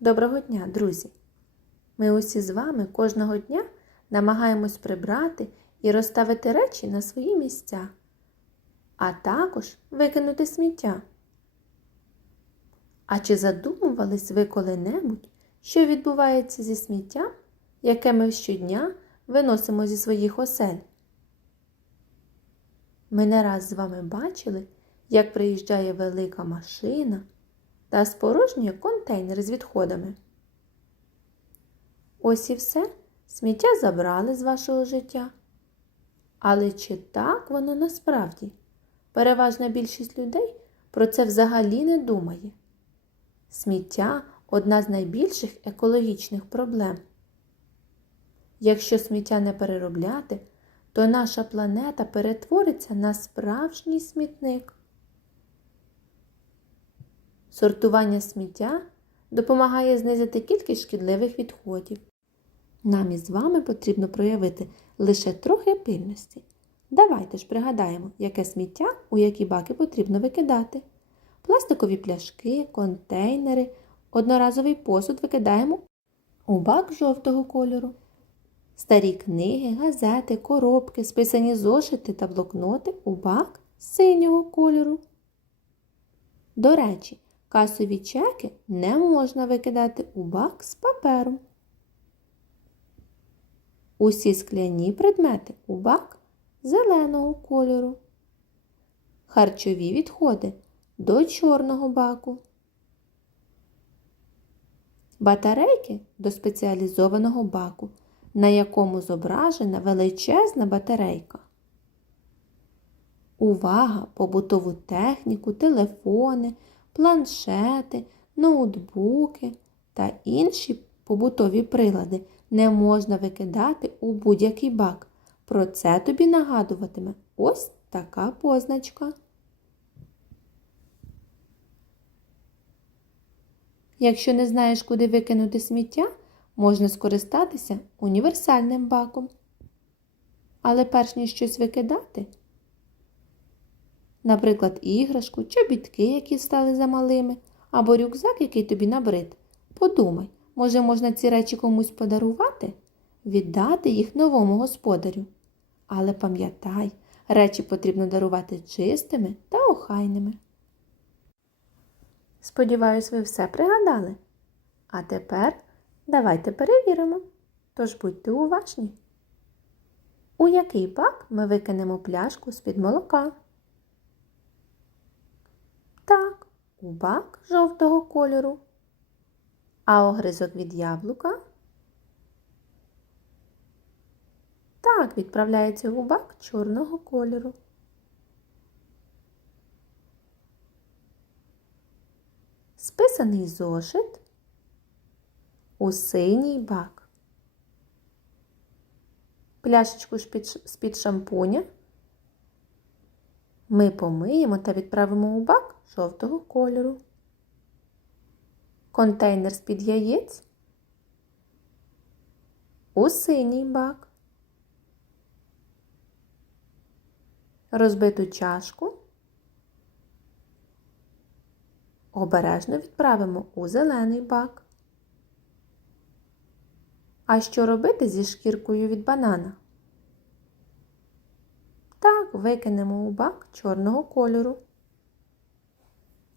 Доброго дня, друзі! Ми усі з вами кожного дня намагаємось прибрати і розставити речі на свої місця, а також викинути сміття. А чи задумувались ви коли-небудь, що відбувається зі сміттям, яке ми щодня виносимо зі своїх осель? Ми не раз з вами бачили, як приїжджає велика машина та спорожнює контейнер з відходами. Ось і все, сміття забрали з вашого життя. Але чи так воно насправді? Переважна більшість людей про це взагалі не думає. Сміття одна з найбільших екологічних проблем. Якщо сміття не переробляти, то наша планета перетвориться на справжній смітник. Сортування сміття допомагає знизити кількість шкідливих відходів. Нам із вами потрібно проявити лише трохи пильності. Давайте ж пригадаємо, яке сміття у які баки потрібно викидати. Пластикові пляшки, контейнери, одноразовий посуд викидаємо у бак жовтого кольору. Старі книги, газети, коробки, списані зошити та блокноти у бак синього кольору. До речі, касові чеки не можна викидати у бак з паперу. Усі скляні предмети у бак зеленого кольору. Харчові відходи до чорного баку. Батарейки до спеціалізованого баку, на якому зображена величезна батарейка. Увага! Побутову техніку, телефони, планшети, ноутбуки та інші побутові прилади не можна викидати у будь-який бак. Про це тобі нагадуватиме ось така позначка. Якщо не знаєш, куди викинути сміття, можна скористатися універсальним баком. Але перш ніж щось викидати, наприклад, іграшку, чобітки, які стали замалими, або рюкзак, який тобі набрид, подумай, може можна ці речі комусь подарувати, віддати їх новому господарю. Але пам'ятай, речі потрібно дарувати чистими та охайними. Сподіваюсь, ви все пригадали. А тепер давайте перевіримо. Тож будьте уважні. У який бак ми викинемо пляшку з-під молока? Так, у бак жовтого кольору. А огризок від яблука? Так, відправляється у бак чорного кольору. Списаний зошит у синій бак. Пляшечку з-під шампуня ми помиємо та відправимо у бак жовтого кольору. Контейнер з-під яєць у синій бак. Розбиту чашку обережно відправимо у зелений бак. А що робити зі шкіркою від банана? Викинемо у бак чорного кольору.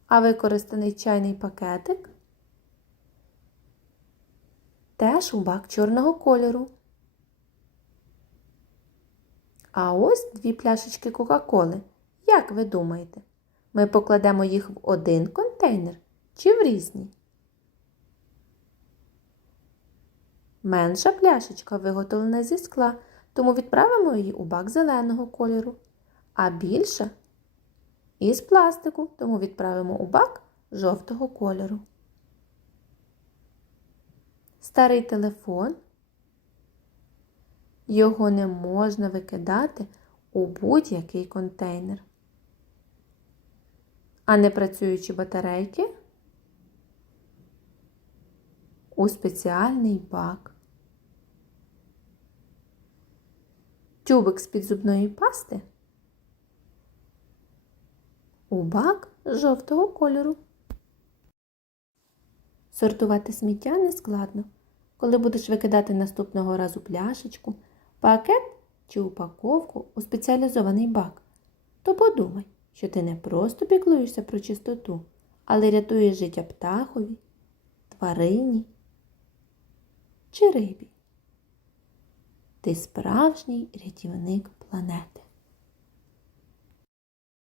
А використаний чайний пакетик теж у бак чорного кольору. А ось дві пляшечки Кока-Коли. Як ви думаєте, ми покладемо їх в один контейнер чи в різні? Менша пляшечка виготовлена зі скла, тому відправимо її у бак зеленого кольору, а більша із пластику, тому відправимо у бак жовтого кольору. Старий телефон. Його не можна викидати у будь-який контейнер. А не працюючі батарейки у спеціальний бак. Тюбик з-під зубної пасти у бак жовтого кольору. Сортувати сміття не складно. Коли будеш викидати наступного разу пляшечку, пакет чи упаковку у спеціалізований бак, то подумай, що ти не просто піклуєшся про чистоту, але рятуєш життя птахові, тварині чи рибі. Ти справжній рятівник планети.